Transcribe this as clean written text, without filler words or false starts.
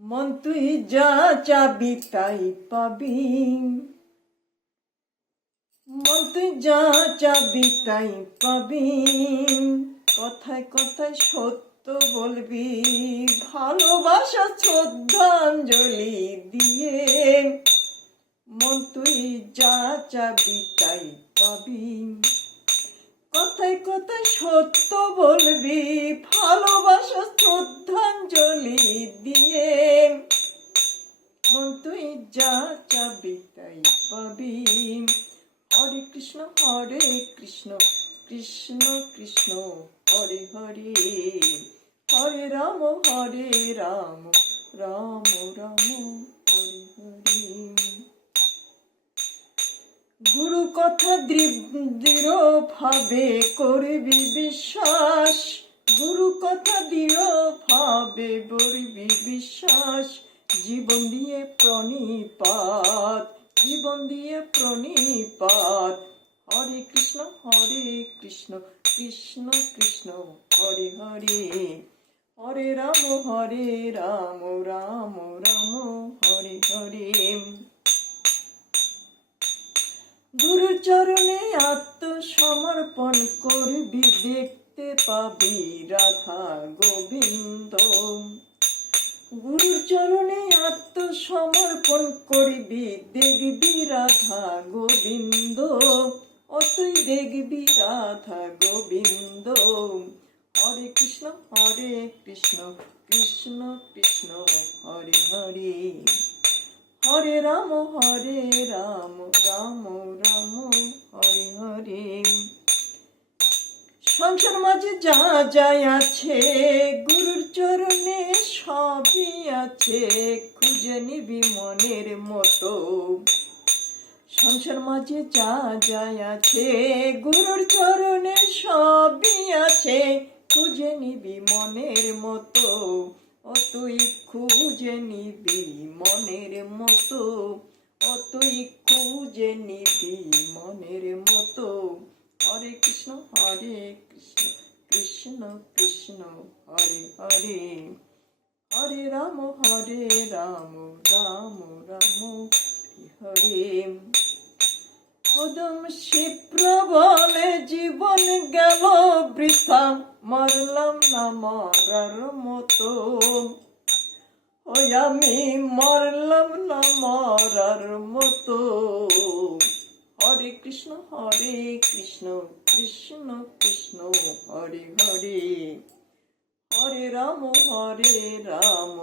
মন তুই যা চাবি তাই পাবি, মন তুই যা চাবি তাই পাবি, কথায় কথায় সত্য বলবি, ভালোবাসা শ্রদ্ধাঞ্জলি দিয়ে। মন তুই যা চাবি তাই পাবি, কথায় কথায় সত্য বলবি, ভালোবাসা শ্রদ্ধাঞ্জলি দিয়ে। মন তুই যা চাবি তাই পাবি। হরে কৃষ্ণ কৃষ্ণ কৃষ্ণ হরে হরে, হরে রাম রাম রাম হরে হরে। গুরু কথা দৃঢ় ভাবে করবি বিশ্বাস, গুরু কথা দৃঢ় ভাবে করবি বিশ্বাস। জীবন দিয়ে প্রণিপাত, জীবন দিয়ে প্রণিপাত। হরে কৃষ্ণ কৃষ্ণ কৃষ্ণ হরে হরে, হরে রাম রাম রাম হরে হরে। গুরু চরণে আত্মসমর্পণ করবি, দেখতে পাবি রাধা গোবিন্দ। গুরুর চরণে আত্মসমর্পণ করবি, দেখবি রাধা গোবিন্দ। ও তুই দেখবি রাধা গোবিন্দ। হরে কৃষ্ণ কৃষ্ণ কৃষ্ণ হরে হরে, হরে রাম রাম রাম হরে হরে। সংসার মাঝে যা যাই আছে, গুরুর চরণে সবই আছে, খুঁজে নিবি মনের মতো। সংসার মাঝে যা যাই আছে, গুরুর চরণে সবই আছে, খুঁজে নিবি মনের মতো। ও তুই খুঁজে নিবি মনের মতো, ও তুই খুঁজে নিবি মনের মতো। হরে কৃষ্ণ কৃষ্ণ কৃষ্ণ হরে হরে, হরে রাম রাম রাম হরে। কদম শিপ্রবলে জীবন গেল বৃথা, মরলাম না মরার মতো। ওই আমি মরলাম না মরার মতো। হরে কৃষ্ণ কৃষ্ণ কৃষ্ণ হরে হরে, হরে রাম রাম